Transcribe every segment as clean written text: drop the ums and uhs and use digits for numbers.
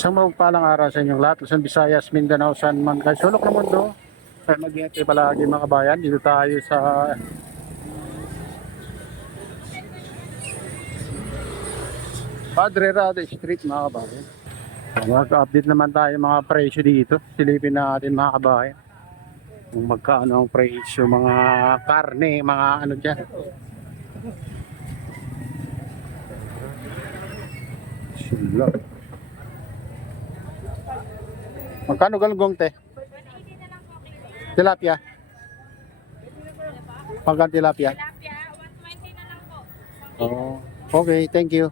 Isang mapagpalang araw sa inyong lahat, Luzon, Visayas, Mindanao, saan man kayo sulok ng mundo. Ay mag-ingat kayo palagi mga kabayan. Dito tayo sa Padre Rada Street mga kabayan. Mag-update naman tayo mga presyo dito. Silipin natin mga kabayan kung magkano ang presyo, mga karne, mga ano dyan. Sila. Magkano galunggong te? Tilapia? Pagka tilapia? Tilapia, 120 na lang po. Oh, okay, thank you.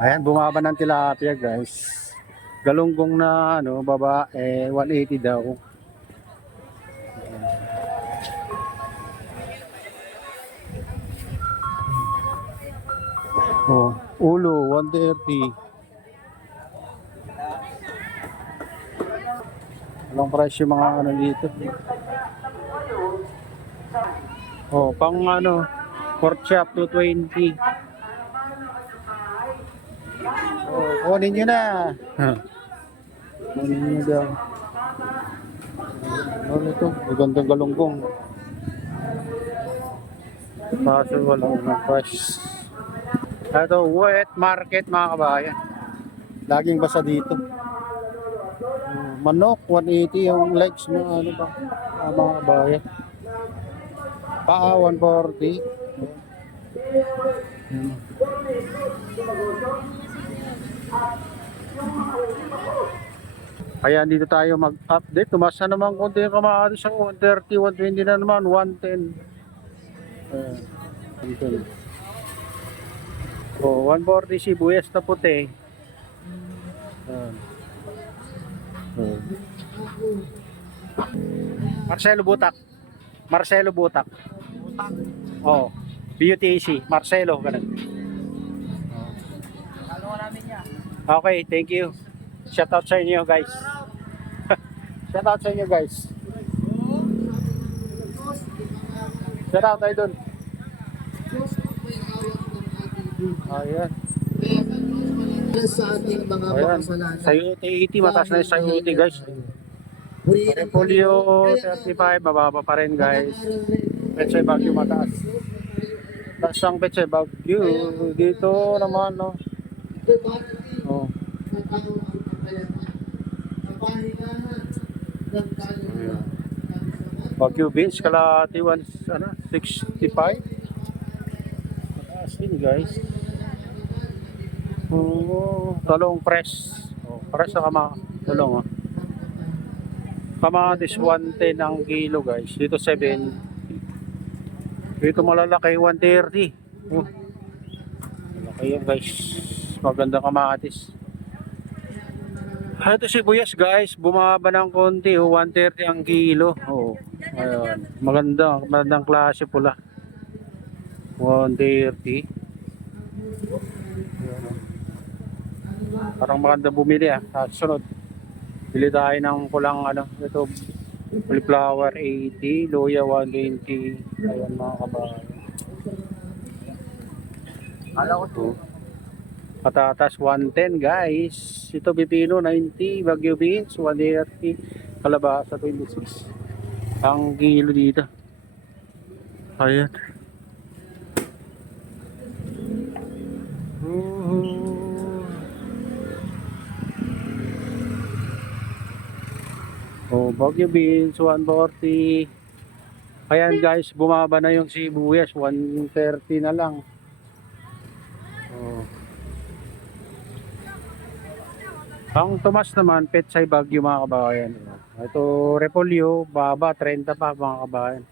Ayan, bumaba ng tilapia guys. Galunggong na ano, baba 180 daw. Oh, ulo 130. Anong price yung mga ano dito? Oh, pang ano, pork chop 220. Oh, kunin nyo na. Kunin nyo daw. Ano ito? Magandang galunggong. Kaso walang price. Ito, wet market mga kabayan. Laging basa dito. Manok, 180 yung legs mo, ano ba? Mga kabayan. Paa, 140. Kaya dito tayo mag-update. Tumas na naman konti yung kamatis sa 130, 120 na naman, 110. 110. Oh, 140 sibuyas na puti. Marcelo Butak. Marcelo Butak. Oh, BUTAC. Marcelo, ganun. Okay, thank you. Shout out sa inyo guys. Shout out sa inyo guys. Shout out tayo dun. Ayan. Sa ating mga Ayan. makasalanan. Sayote 80, mataas na yung sayote guys. Repolyo 35, mababa pa rin guys. Pechay Bagyo mataas. Taas ang Pechay Bagyo. Dito naman no. Oh. Bagyo beans kalahati 65. Mataas din guys. Oh, talong fresh. Oh, fresh sa talong oh. Kamatis 110 ang kilo guys. Dito 7. Dito malalaki 130. Oh. Malaki yan guys. Maganda kamatis. Ito sibuyas guys, bumaba ng konti, 130 ang kilo. Oh. Ayun. Magandang klase pula. 130. Parang maganda bumili sunod. Bili tayo ng pulang ano, ito cauliflower 80, luya 120. Ayun mga kabayan. Patatas 110 guys. Ito pipino 90, bagyo beans 130, kalabasa 26. Ang kilo dito. Ayan. Oh, bagyo beans 140. Ayan guys, bumaba na yung sibuyas 130 na lang. Oh. Ang tumas naman, Pechay Bagyo mga kabayan. Ito, repolyo, baba, 30 pa mga kabayan.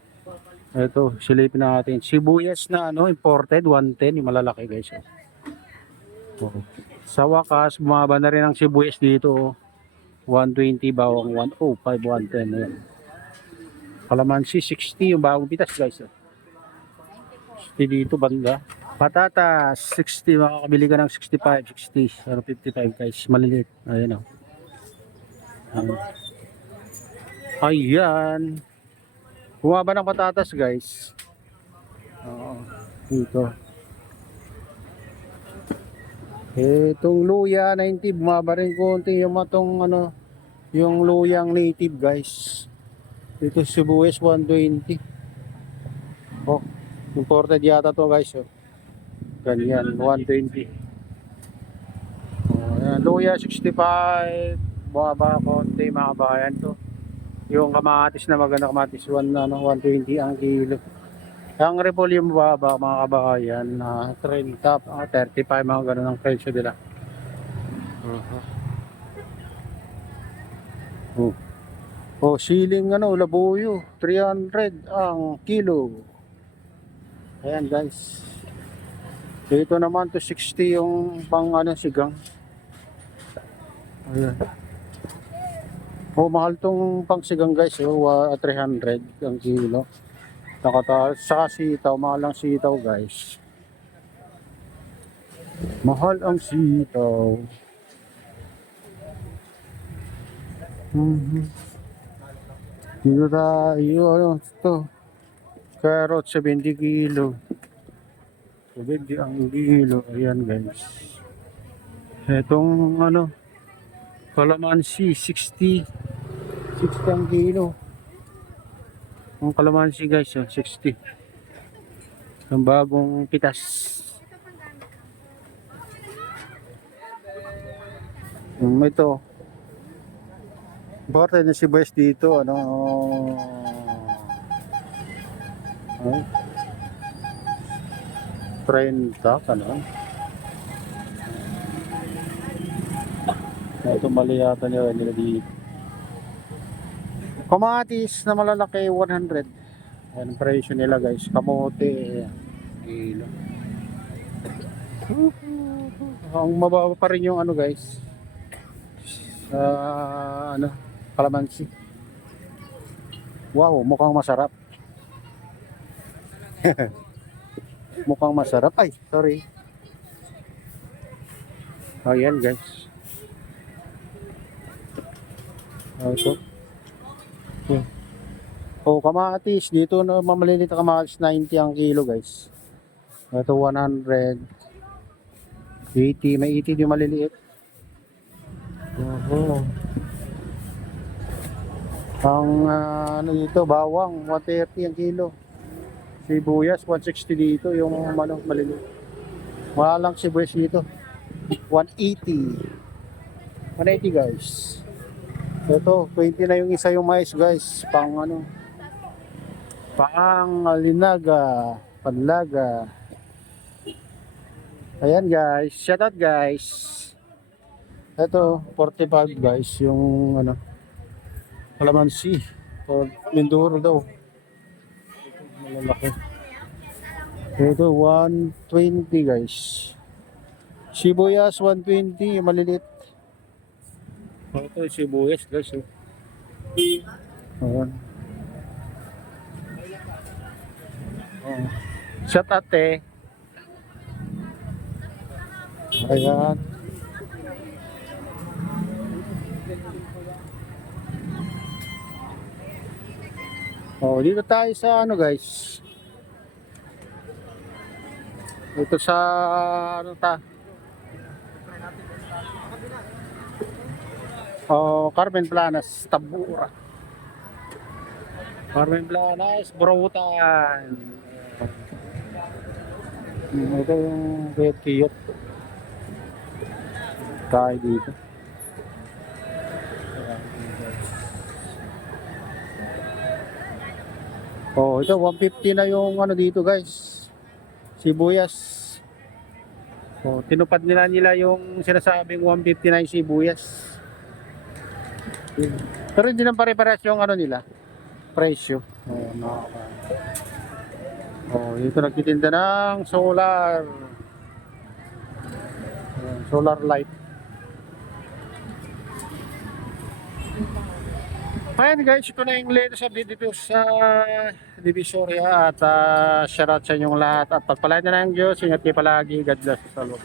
Ito, silipin natin. Sibuyas na ano, imported, 110, yung malalaki guys. Oh. Sa wakas, bumaba na rin ang sibuyas dito. 120, bawang 105, 110. Ayan. Kalamansi, 60, yung bagong pitas guys. 60 dito, banda. Patatas, 60, makakabili ka ng 65, 60, pero 55 guys, maliliit. Ayan o. Ayan. Bumaba ng patatas guys. Dito. Itong luya 90, bumaba rin konti yung matong ano, yung luyang native guys. Dito sibuyas 120. Oh, imported yata to guys. Oh. Ganyan, 120. Oh, ayan, luya 65. Bumaba konti mga bayan to. Yung kamatis na maganda kamatis 120 ang kilo. Ang repolyo mababa mga kabayan na 30, 35 mga ganun ang presyo nila. Oh. Oh, siling ano, labuyo, 300 ang kilo. Ayan guys. Dito naman to 60 yung pang ano sigang. Ayan. Oh, mahal tong pang sigang guys, oh, 300 ang kilo. Nakataas sa sitaw, mahal ang sitaw guys. Mahal ang sitaw. Dito tayo, ano, ito. Carrot, 70 kilo. 70 ang kilo. Ayan guys. Etong ano, kalamansi, 60. 60 ang kilo. Ang kalamansi guys, 60. Ang bagong pitas. Ito. Bakit na si Boys dito, ano, ay, 30, ano? Ito mali yata nila dito. Kamatis na malalaki, 100. Ayan ang presyo nila guys. Kamote, ayan. Kilo. Ang mababa pa rin yung ano guys. Ano, kalamansi. Wow, mukhang masarap. Mukhang masarap. Ay, sorry. Ayan guys. Ito. Oh, kamatis. Dito na mamalilit na kamatis, 90 ang kilo guys. Ito 100. 80. May 80 yung maliliit. Ang ano dito, bawang 130 ang kilo. Sibuyas 160 dito yung ano, maliliit. Wala lang sibuyas dito. 180. 180 guys. Ito, 20 na yung isa yung mais guys. Pang ano, pang alinaga, panlaga. Ayan guys, shout out guys. Ito, 45 guys, yung ano, kalamansi. O Mindoro daw. Malalaki. Ito, 120 guys. Sibuyas, 120, yung maliliit. Ito, sibuyas guys. Ayan. Oh. Shout out eh. Ayan. Oh, dito tayo sa ano guys. Ito sa ano ta? Oh, Carmen Planas, Tabura. Carmen Planas, Burutan. Ito yung red kiyot. Tayo dito. Oh, ito 150 na yung ano dito guys. Sibuyas. Oh, tinupad nila yung sinasabing 150 na yung sibuyas. Pero hindi naman pare-parehas yung ano nila, presyo. Oh, oh, dito nagtitinda ng solar. Solar light. Ayan guys, ito na yung latest update dito sa Divisoria at shoutout sa inyong lahat at pagpalain na ng Diyos, ingat kayo palagi, God bless sa loob.